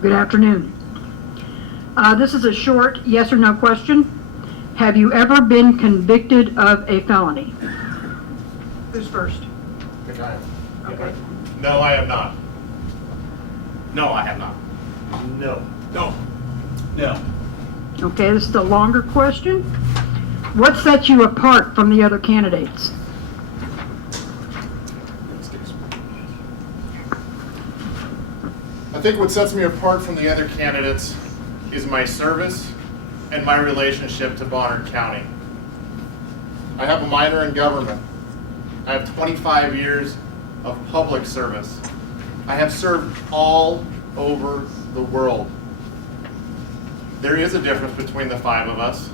Good afternoon. This is a short yes or no question. Have you ever been convicted of a felony? Who's first? Okay. No, I have not. No, I have not. No. No. No. Okay, this is a longer question. What sets you apart from the other candidates? I think what sets me apart from the other candidates is my service and my relationship to Bonner County. I have a minor in government. I have 25 years of public service. I have served all over the world. There is a difference between the five of us.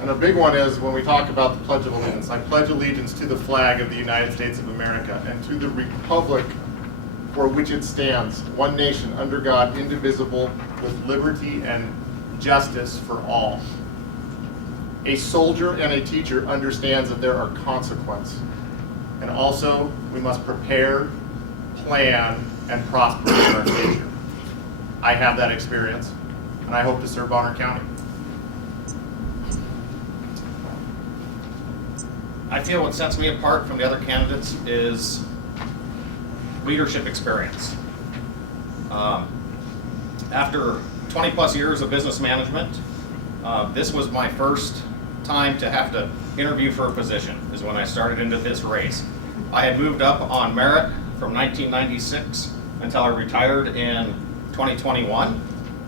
And a big one is when we talk about the Pledge of Allegiance. I pledge allegiance to the flag of the United States of America and to the republic for which it stands, one nation under God, indivisible, with liberty and justice for all. A soldier and a teacher understands that there are consequences. And also, we must prepare, plan, and prosper in our future. I have that experience, and I hope to serve Bonner County. I feel what sets me apart from the other candidates is leadership experience. After 20 plus years of business management, this was my first time to have to interview for a position, is when I started into this race. I had moved up on merit from 1996 until I retired in 2021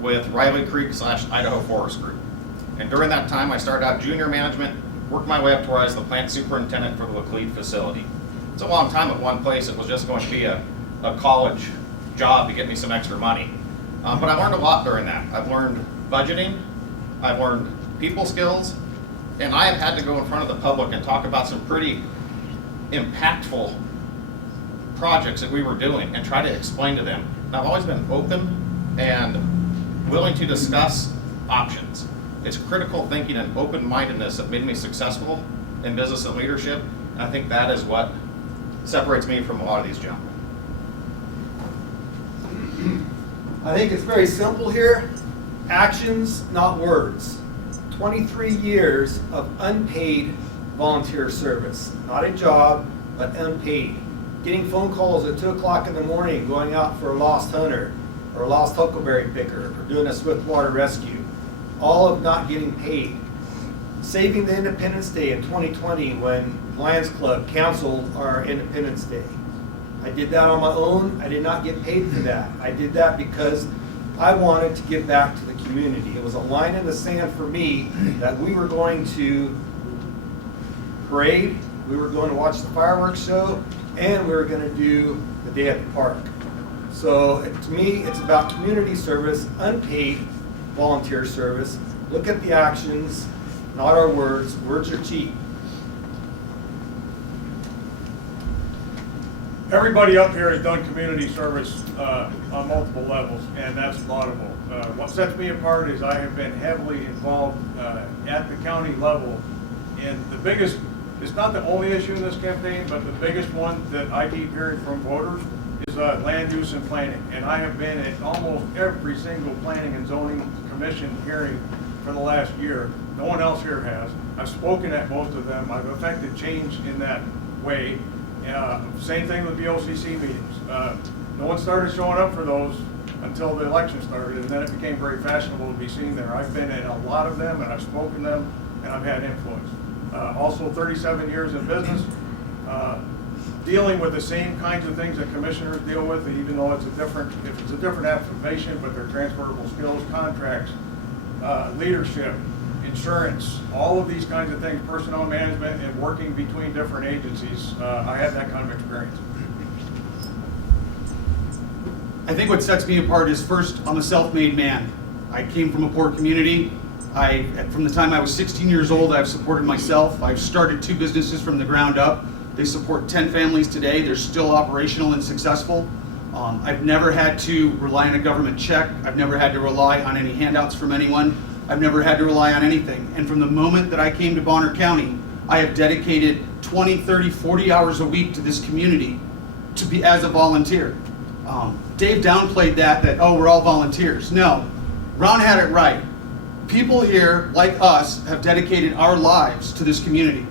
with Riley Creek / Idaho Forest Group. And during that time, I started out junior management, worked my way up to where I was the plant superintendent for the Laclede facility. It's a long time at one place. It was just going to be a college job to get me some extra money. But I learned a lot during that. I've learned budgeting, I've learned people skills, and I have had to go in front of the public and talk about some pretty impactful projects that we were doing and try to explain to them. And I've always been open and willing to discuss options. It's critical thinking and open-mindedness that made me successful in business and leadership, and I think that is what separates me from a lot of these gentlemen. I think it's very simple here. Actions, not words. 23 years of unpaid volunteer service. Not a job, but unpaid. Getting phone calls at 2 o'clock in the morning, going out for a lost hunter, or a lost huckleberry picker, or doing a swiftwater rescue. All of not getting paid. Saving the Independence Day in 2020 when Lions Club canceled our Independence Day. I did that on my own. I did not get paid for that. I did that because I wanted to give back to the community. It was a line in the sand for me that we were going to parade, we were going to watch the fireworks show, and we were going to do the day at the park. So to me, it's about community service, unpaid volunteer service. Look at the actions, not our words. Words are cheap. Everybody up here has done community service on multiple levels, and that's laudable. What sets me apart is I have been heavily involved at the county level, and the biggest, it's not the only issue in this campaign, but the biggest one that I keep hearing from voters is land use and planning. And I have been at almost every single planning and zoning commission hearing for the last year. No one else here has. I've spoken at most of them. I've affected change in that way. Same thing with the OCC meetings. No one started showing up for those until the election started, and then it became very fashionable to be seen there. I've been in a lot of them, and I've spoken them, and I've had influence. Also 37 years in business, dealing with the same kinds of things that commissioners deal with, even though it's a different application, but they're transferable skills, contracts, leadership, insurance, all of these kinds of things, personnel management, and working between different agencies. I had that kind of experience. I think what sets me apart is, first, I'm a self-made man. I came from a poor community. From the time I was 16 years old, I've supported myself. I've started 2 businesses from the ground up. They support 10 families today. They're still operational and successful. I've never had to rely on a government check. I've never had to rely on any handouts from anyone. I've never had to rely on anything. And from the moment that I came to Bonner County, I have dedicated 20, 30, 40 hours a week to this community as a volunteer. Dave downplayed that, oh, we're all volunteers. No, Ron had it right. People here, like us, have dedicated our lives to this community.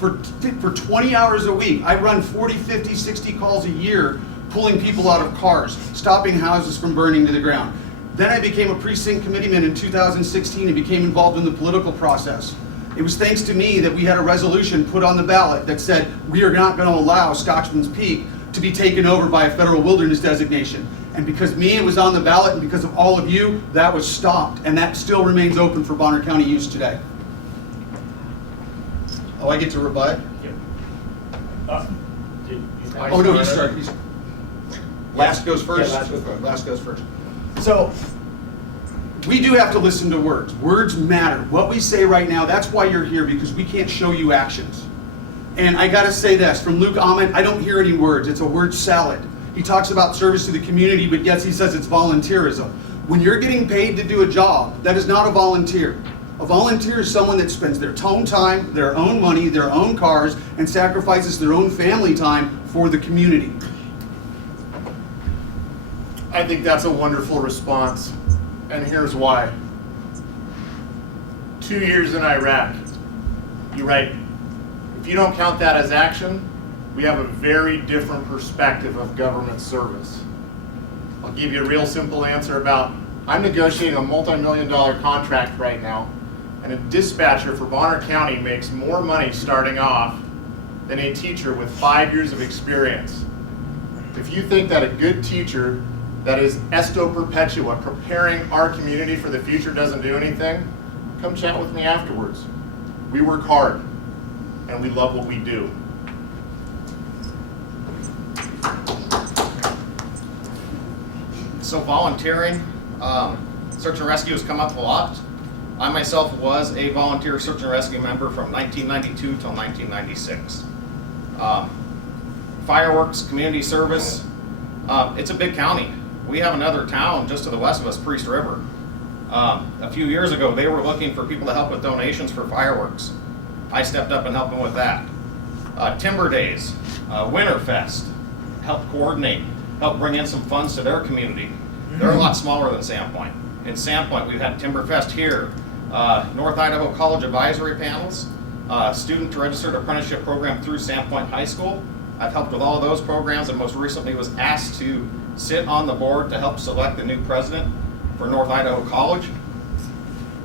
For 20 hours a week, I run 40, 50, 60 calls a year, pulling people out of cars, stopping houses from burning to the ground. Then I became a precinct committeeman in 2016 and became involved in the political process. It was thanks to me that we had a resolution put on the ballot that said we are not going to allow Scotchman's Peak to be taken over by a federal wilderness designation. And because me, it was on the ballot, and because of all of you, that was stopped. And that still remains open for Bonner County use today. Oh, I get to rebut? Oh, no, you start. Last goes first? Yeah, last goes first. Last goes first. So, we do have to listen to words. Words matter. What we say right now, that's why you're here, because we can't show you actions. And I gotta say this, from Luke Ahmed, I don't hear any words. It's a word salad. He talks about service to the community, but yes, he says it's volunteerism. When you're getting paid to do a job, that is not a volunteer. A volunteer is someone that spends their own time, their own money, their own cars, and sacrifices their own family time for the community. I think that's a wonderful response, and here's why. 2 years in Iraq, you're right. If you don't count that as action, we have a very different perspective of government service. I'll give you a real simple answer about, I'm negotiating a multi-million-dollar contract right now, and a dispatcher for Bonner County makes more money starting off than a teacher with 5 years of experience. If you think that a good teacher that is Esto Perpetua, preparing our community for the future, doesn't do anything, come chat with me afterwards. We work hard, and we love what we do. So volunteering, search and rescue has come up a lot. I myself was a volunteer search and rescue member from 1992 till 1996. Fireworks, community service, it's a big county. We have another town just to the west of us, Priest River. A few years ago, they were looking for people to help with donations for fireworks. I stepped up and helped them with that. Timber Days, Winterfest, helped coordinate, helped bring in some funds to their community. They're a lot smaller than Sandpoint. In Sandpoint, we've had Timberfest here, North Idaho College advisory panels, student registered apprenticeship program through Sandpoint High School. I've helped with all of those programs, and most recently was asked to sit on the board to help select the new president for North Idaho College.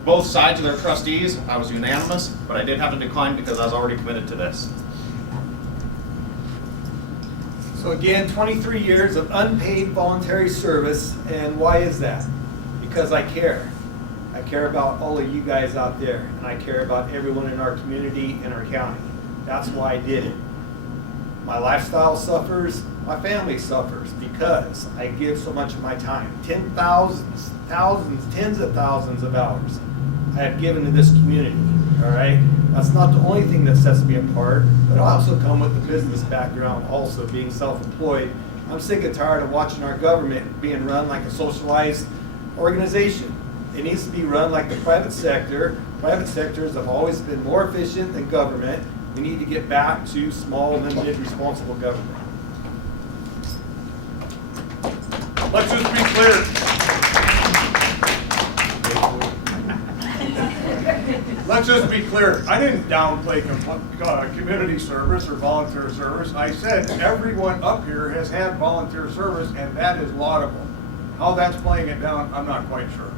Both sides of their trustees, I was unanimous, but I did have to decline because I was already committed to this. So again, 23 years of unpaid voluntary service, and why is that? Because I care. I care about all of you guys out there, and I care about everyone in our community and our county. That's why I did it. My lifestyle suffers, my family suffers, because I give so much of my time. Tens of thousands of hours I have given to this community, all right? That's not the only thing that sets me apart, but I also come with a business background also, being self-employed. I'm sick and tired of watching our government being run like a socialized organization. It needs to be run like the private sector. Private sectors have always been more efficient than government. We need to get back to small, limited, responsible government. Let's just be clear. Let's just be clear. I didn't downplay community service or volunteer service. I said everyone up here has had volunteer service, and that is laudable. How that's playing it down, I'm not quite sure.